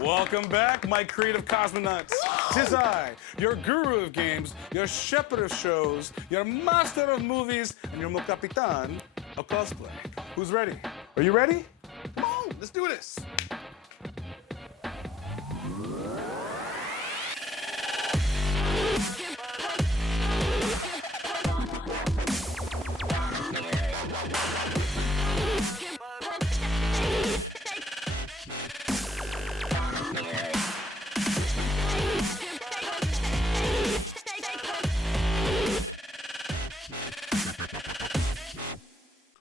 Welcome back, my creative cosmonauts. Tis I, your guru of games, your shepherd of shows, your master of movies, and your capitan of cosplay. Who's ready? Are you ready? Come on, let's do this.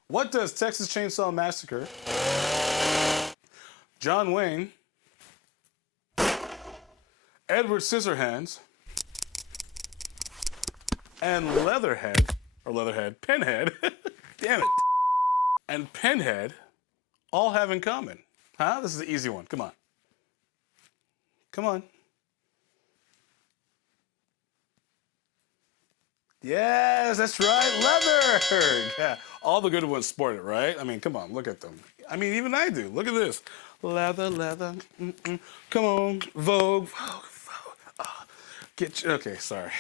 What does Texas Chainsaw Massacre, John Wayne, Edward Scissorhands, and Pinhead, damn it, and Pinhead all have in common? Huh? This is an easy one. Come on. Come on. Yes, that's right, leather. Yeah, all the good ones sport it, right? I mean, come on, look at them. I mean, even I do. Look at this. Leather, leather. Come on, Vogue. Okay, sorry.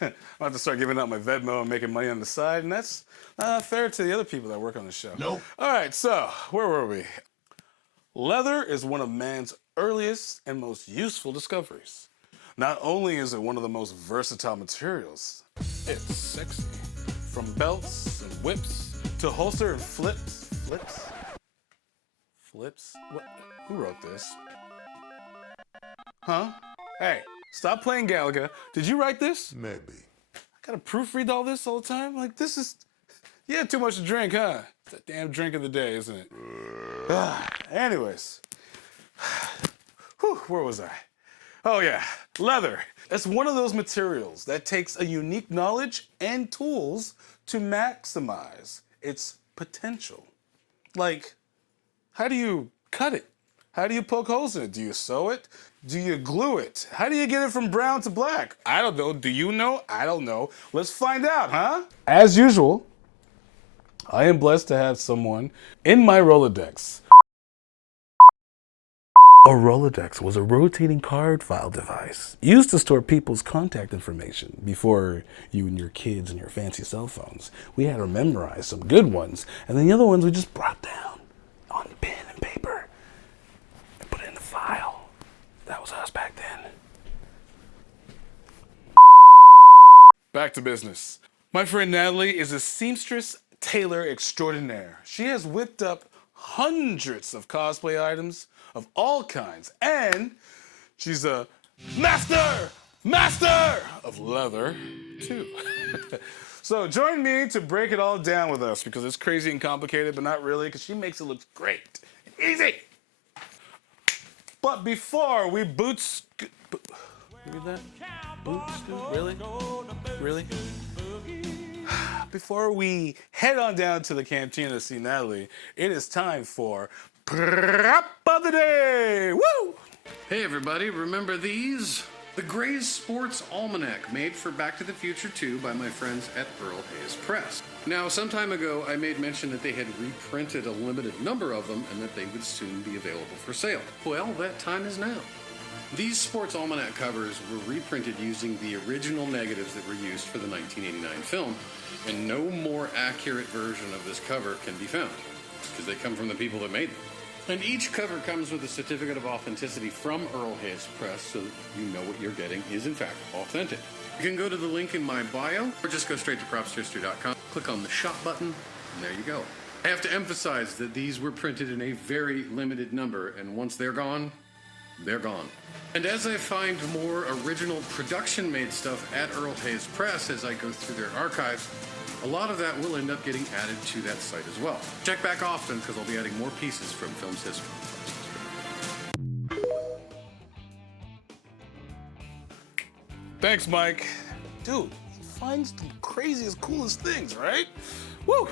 I'm about to start giving out my Venmo and making money on the side, and that's not fair to the other people that work on the show. Nope. All right, so where were we? Leather is one of man's earliest and most useful discoveries. Not only is it one of the most versatile materials, it's sexy. From belts and whips to holster and flips. Flips? What? Who wrote this? Huh? Hey, stop playing Galaga. Did you write this? Maybe. I gotta proofread all this all the time? Like, this is... You had too much to drink, huh? It's the damn drink of the day, isn't it? Anyways. Whew, where was I? Oh yeah, leather. It's one of those materials that takes a unique knowledge and tools to maximize its potential. Like, how do you cut it? How do you poke holes in it? Do you sew it? Do you glue it? How do you get it from brown to black? I don't know. Do you know? I don't know. Let's find out, huh? As usual, I am blessed to have someone in my Rolodex. A Rolodex was a rotating card file device used to store people's contact information before you and your kids and your fancy cell phones. We had to memorize some good ones, and then the other ones we just brought down on pen and paper and put it in the file. That was us back then. Back to business. My friend Natalie is a seamstress tailor extraordinaire. She has whipped up hundreds of cosplay items of all kinds, and she's a master of leather too. So join me to break it all down with us, because it's crazy and complicated, but not really, because she makes it look great and easy. But before we read that? Really? Before we head on down to the cantina to see Natalie, it is time for Prop of the Day! Woo! Hey everybody, remember these? The Gray's Sports Almanac, made for Back to the Future 2 by my friends at Earl Hayes Press. Now, some time ago, I made mention that they had reprinted a limited number of them and that they would soon be available for sale. Well, that time is now. These Sports Almanac covers were reprinted using the original negatives that were used for the 1989 film, and no more accurate version of this cover can be found, because they come from the people that made them. And each cover comes with a certificate of authenticity from Earl Hayes Press, so that you know what you're getting is in fact authentic. You can go to the link in my bio, or just go straight to propshistory.com, click on the shop button, and there you go. I have to emphasize that these were printed in a very limited number, and once they're gone, they're gone. And as I find more original production-made stuff at Earl Hayes Press as I go through their archives, a lot of that will end up getting added to that site as well. Check back often, because I'll be adding more pieces from film's history. Thanks, Mike. Dude, he finds the craziest, coolest things, right? Woo!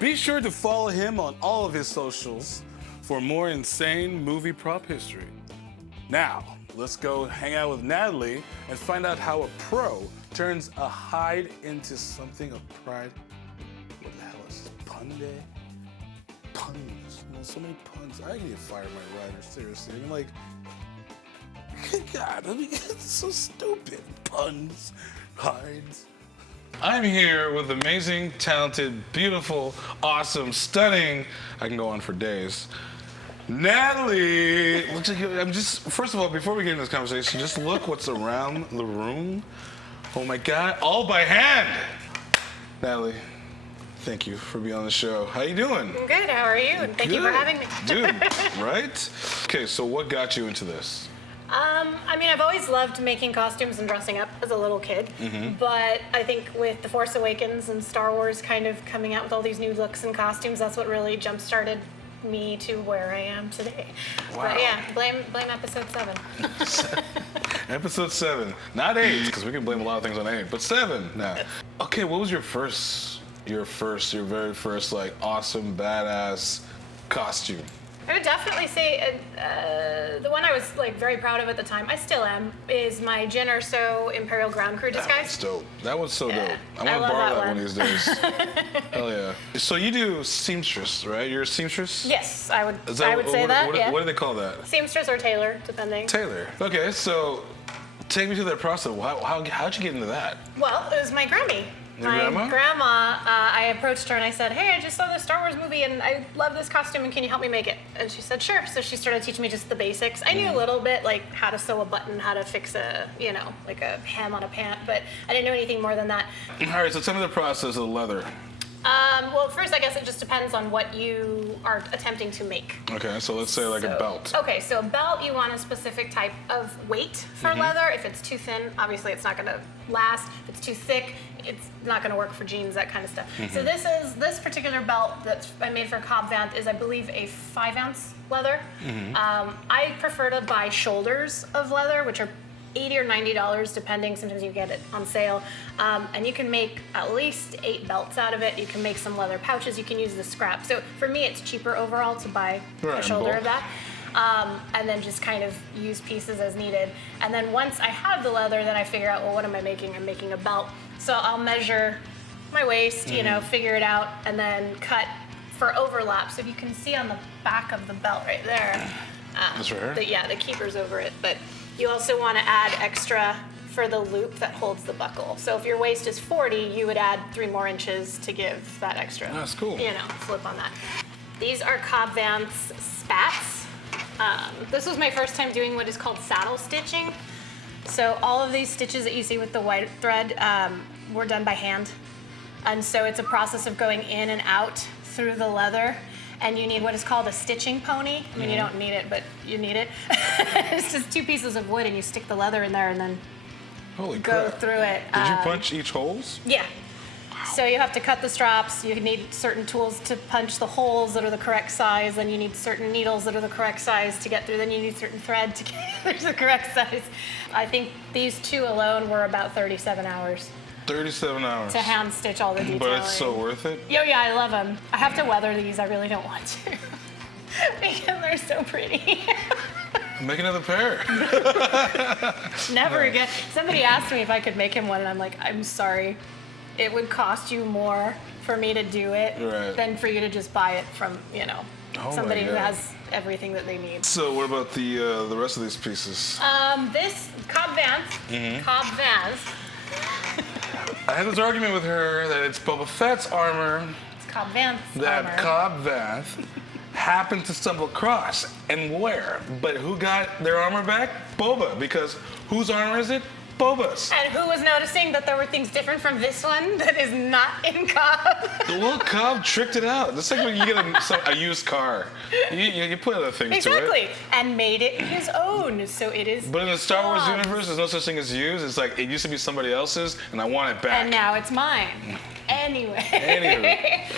Be sure to follow him on all of his socials for more insane movie prop history. Now, let's go hang out with Natalie and find out how a pro turns a hide into something of pride. What the hell is this? Pun day? Puns. So many puns. I need to fire my writer, seriously. I mean, like, God, it's so stupid. Puns, hides. I'm here with amazing, talented, beautiful, awesome, stunning. I can go on for days. Natalie, looks like I'm just. First of all, before we get into this conversation, just look what's around the room. Oh my God, all by hand. Natalie, thank you for being on the show. How you doing? I'm good. How are you? And thank you for having me. Dude, right? Okay, so what got you into this? I mean, I've always loved making costumes and dressing up as a little kid, but I think with The Force Awakens and Star Wars kind of coming out with all these new looks and costumes, that's what really jump-started me to where I am today. Wow. But yeah, blame Episode 7. Episode 7, not 8, because we can blame a lot of things on 8, but 7 now. Okay, what was your very first, like, awesome, badass costume? I would definitely say the one I was like very proud of at the time, I still am, is my Jyn Erso Imperial Ground Crew disguise. That was so dope. I I want to love borrow that that one one. of these days. Hell yeah. So you do seamstress, right? You're a seamstress? Yes, I would Is say that. What do they call that? Seamstress or tailor, depending. Tailor. Okay, so take me through that process. How'd you get into that? Well, it was my Grammy. Your grandma? I approached her and I said, hey, I just saw this Star Wars movie and I love this costume and can you help me make it? And she said, sure. So she started teaching me just the basics. I knew a little bit, like how to sew a button, how to fix like a hem on a pant, but I didn't know anything more than that. All right, so tell me the process of the leather. Well, first, I guess it just depends on what you are attempting to make. Okay, so let's say like a belt. Okay, so a belt, you want a specific type of weight for leather. If it's too thin, obviously it's not going to last. If it's too thick, it's not going to work for jeans, that kind of stuff. So this particular belt that I made for Cobb Vanth is, I believe, a 5-ounce leather. I prefer to buy shoulders of leather, which are $80 or $90 depending. Sometimes you get it on sale, and you can make at least 8 belts out of it. You can make some leather pouches. You can use the scrap. So for me, it's cheaper overall to buy a shoulder of that, and then just kind of use pieces as needed. And then once I have the leather, then I figure out, well, what am I making? I'm making a belt. So I'll measure my waist, figure it out, and then cut for overlap. So if you can see on the back of the belt right there, That's right here? the keeper's over it, but you also want to add extra for the loop that holds the buckle. So if your waist is 40, you would add 3 more inches to give that extra. That's cool. Flip on that. These are Cobb Vanth's spats. This was my first time doing what is called saddle stitching. So all of these stitches that you see with the white thread were done by hand. And so it's a process of going in and out through the leather. And you need what is called a stitching pony. I mean, you don't need it, but you need it. It's just 2 pieces of wood, and you stick the leather in there, and then Holy go crap. through it. Did you punch each holes? Yeah. So you have to cut the straps. You need certain tools to punch the holes that are the correct size. Then you need certain needles that are the correct size to get through. Then you need certain thread to get through the correct size. I think these 2 alone were about 37 hours. 37 hours. To hand stitch all the detailing. But it's so worth it? Yeah, I love them. I have to weather these. I really don't want to. Because they're so pretty. Make another pair. Never again. Somebody asked me if I could make him one, and I'm like, I'm sorry. It would cost you more for me to do it than for you to just buy it from, somebody who has everything that they need. So what about the rest of these pieces? This Cobb Vanth. Cobb Vanth. I had this argument with her that it's Boba Fett's armor It's Cobb Vanth's that armor. Cobb Vanth happened to stumble across and wear. But who got their armor back? Boba, because whose armor is it? Boba's. And who was noticing that there were things different from this one that is not in Cobb? Well, Cobb tricked it out. It's like when you get a used car. You put other things to it. Exactly. And made it his own, so it is. But in the Star Wars Cobb's. universe, there's no such thing as used. It's like, it used to be somebody else's, and I want it back. And now it's mine. Anyway.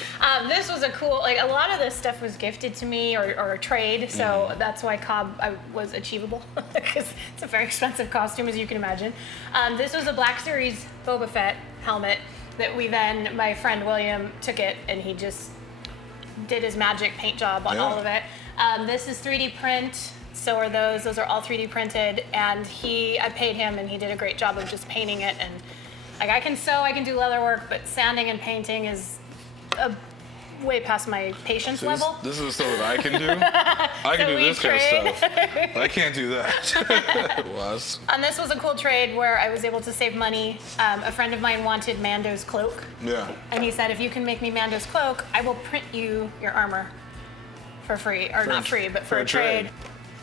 This was a cool, a lot of this stuff was gifted to me or a trade, so that's why Cobb was achievable, because it's a very expensive costume, as you can imagine. This was a Black Series Boba Fett helmet that my friend William took it, and he just did his magic paint job on all of it. This is 3D print. So are those. Those are all 3D printed, and I paid him, and he did a great job of just painting it. And I can sew, I can do leather work, but sanding and painting is a way past my patience level. This is stuff that I can do. I can do this kind of stuff. I can't do that. Was. And this was a cool trade where I was able to save money. A friend of mine wanted Mando's cloak. Yeah. And he said, if you can make me Mando's cloak, I will print you your armor for free. Or not free, but for a trade.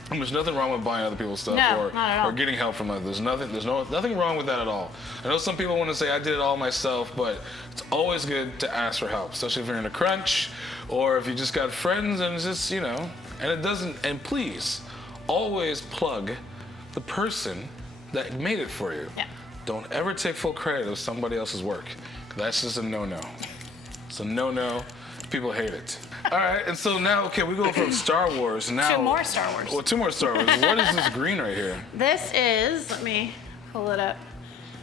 There's nothing wrong with buying other people's stuff not at all. or getting help from others. There's nothing wrong with that at all. I know some people want to say I did it all myself, but it's always good to ask for help, especially if you're in a crunch or if you just got friends and it's just, and it doesn't, and please always plug the person that made it for you. Yeah. Don't ever take full credit of somebody else's work. That's just a no-no. It's a no-no. People hate it. All right, and so now, okay, we go from Star Wars now. 2 more Star Wars. Well, 2 more Star Wars. What is this green right here? This is, let me pull it up.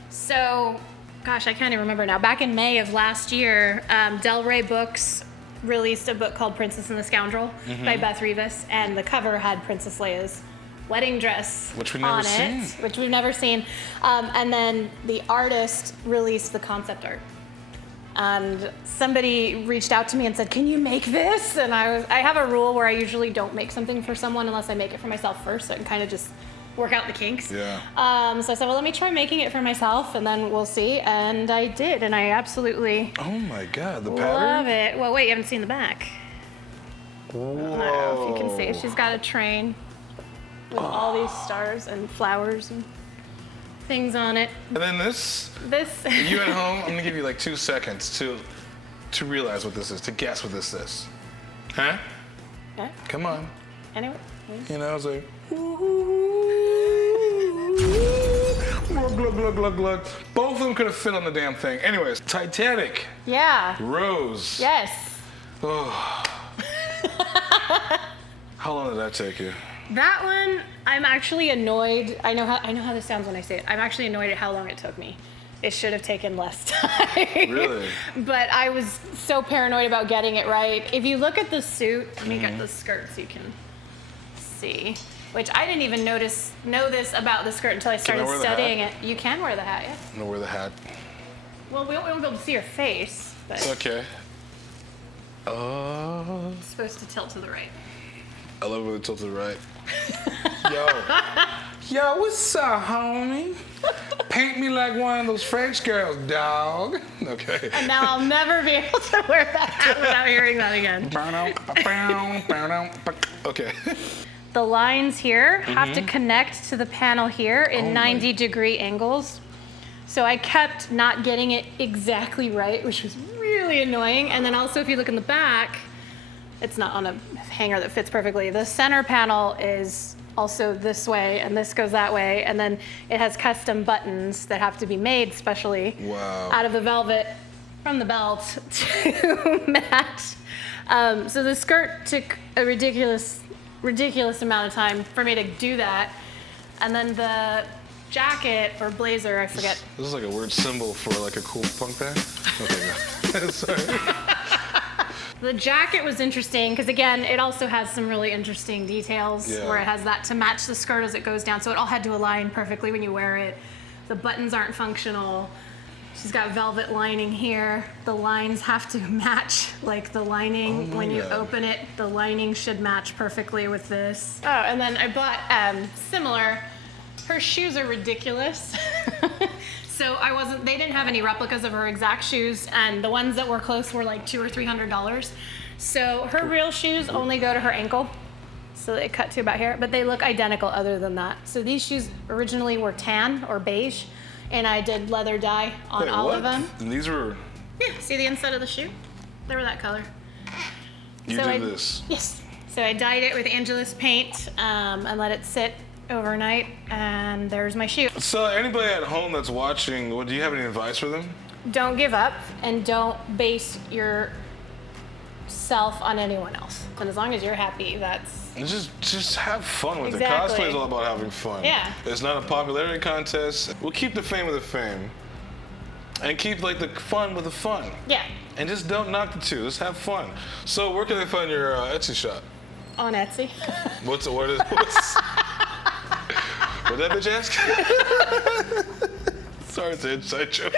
So, gosh, I can't even remember now. Back in May of last year, Del Rey Books released a book called Princess and the Scoundrel by Beth Revis, and the cover had Princess Leia's wedding dress which we've never seen. Which we've never seen. And then the artist released the concept art. And somebody reached out to me and said, can you make this? And I have a rule where I usually don't make something for someone unless I make it for myself first, so I can kind of just work out the kinks. Yeah. So I said, well, let me try making it for myself, and then we'll see. And I did, and I absolutely Oh my God, the love pattern? it. Well, wait, you haven't seen the back. Whoa. I don't know if you can see. She's got a train with all these stars and flowers and things on it. And then this, you at home, I'm gonna give you like 2 seconds to realize what this is, to guess what this is. Huh? Yeah. Come on. Anyway. I was like, glug, glug, glug, glug, glug. Both of them could have fit on the damn thing. Anyways, Titanic. Yeah. Rose. Yes. Oh. How long did that take you? That one, I'm actually annoyed. I know how this sounds when I say it. I'm actually annoyed at how long it took me. It should have taken less time. Really? But I was so paranoid about getting it right. If you look at the suit, let me get the skirt so you can see. Which I didn't even know this about the skirt until I started studying it. You can wear the hat, yeah. I'm gonna wear the hat. Well, we won't be able to see your face, but It's okay. it's supposed to tilt to the right. I love when it tilts to the right. Yo, what's up, homie? Paint me like one of those French girls, dog. Okay. And now I'll never be able to wear that hat without hearing that again. Okay. The lines here have to connect to the panel here in 90-degree angles. So I kept not getting it exactly right, which was really annoying. And then also, if you look in the back, it's not on a hanger that fits perfectly. The center panel is also this way, and this goes that way. And then it has custom buttons that have to be made specially out of the velvet from the belt to match. So the skirt took a ridiculous amount of time for me to do that. And then the jacket or blazer, I forget. This is like a weird symbol for like a cool punk band. Okay, sorry. The jacket was interesting because, again, it also has some really interesting details where it has that to match the skirt as it goes down. So it all had to align perfectly when you wear it. The buttons aren't functional. She's got velvet lining here. The lines have to match, like the lining when you open it. The lining should match perfectly with this. Oh, and then I bought similar. Her shoes are ridiculous. So they didn't have any replicas of her exact shoes, and the ones that were close were like $200 or $300. So her real shoes only go to her ankle. So they cut to about here, but they look identical other than that. So these shoes originally were tan or beige, and I did leather dye on all of them. And these were... Yeah, see the inside of the shoe? They were that color. You did this? Yes. So I dyed it with Angelus paint and let it sit overnight, and there's my shoe. So anybody at home that's watching, do you have any advice for them? Don't give up, and don't base yourself on anyone else. And as long as you're happy, that's... And just have fun with it. Exactly. Cosplay is all about having fun. Yeah. It's not a popularity contest. We'll keep the fame with the fame. And keep like the fun with the fun. Yeah. And just don't knock the two. Just have fun. So where can they find your Etsy shop? On Etsy. What's what that bitch ask? Sorry, it's an inside joke.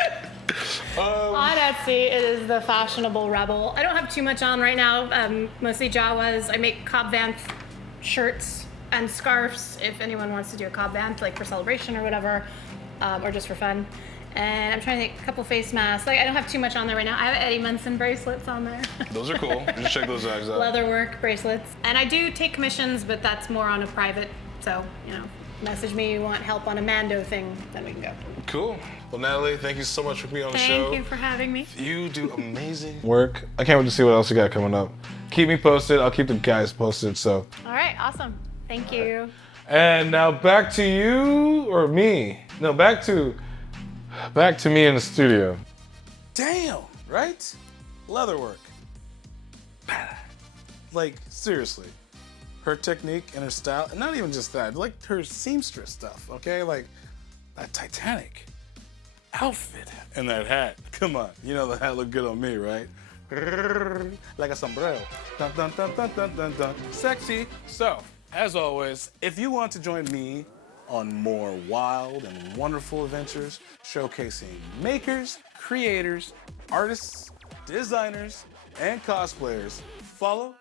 On Etsy, it is the Fashionable Rebel. I don't have too much on right now. Mostly Jawas. I make Cobb Vanth shirts and scarves if anyone wants to do a Cobb Vanth, like for celebration or whatever, or just for fun. And I'm trying to make a couple face masks. Like, I don't have too much on there right now. I have Eddie Munson bracelets on there. Those are cool. Just check those out. Leatherwork bracelets. And I do take commissions, but that's more on a private. So, you know, message me you want help on a Mando thing, then we can go. Cool. Well, Natalie, thank you so much for being on the show. Thank you for having me. You do amazing work. I can't wait to see what else you got coming up. Keep me posted. I'll keep the guys posted. So. All right, awesome. Thank you. And now back to you or me? No, back to me in the studio. Damn, right? Leatherwork. Like, seriously. Her technique and her style, and not even just that, like her seamstress stuff, okay? Like that Titanic outfit and that hat. Come on, you know the hat looked good on me, right? Like a sombrero. Dun, dun, dun, dun, dun, dun, dun. Sexy. So, as always, if you want to join me on more wild and wonderful adventures showcasing makers, creators, artists, designers, and cosplayers, follow,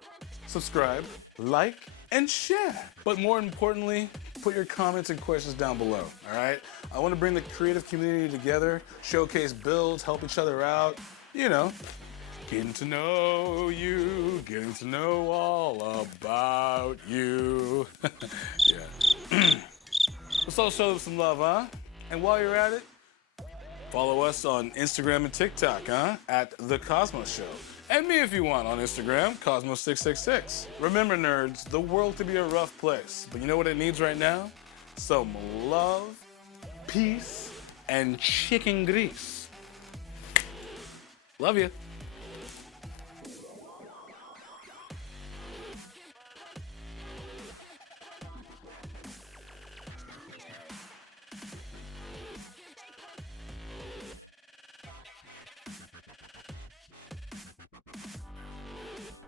subscribe, like, and share. But more importantly, put your comments and questions down below, all right? I want to bring the creative community together, showcase builds, help each other out, you know, getting to know you, getting to know all about you. Yeah. Let's all show them some love, huh? And while you're at it, follow us on Instagram and TikTok, huh? At The Cosmo Show. And me if you want on Instagram, Cosmo666. Remember, nerds, the world could be a rough place, but you know what it needs right now? Some love, peace, and chicken grease. Love you.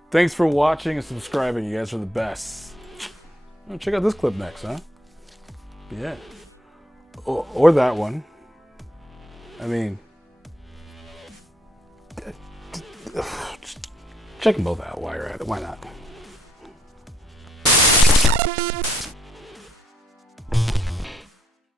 Thanks for watching and subscribing. You guys are the best. Check out this clip next, huh? Yeah. Or that one. I mean, check them both out while you're at it. Why not?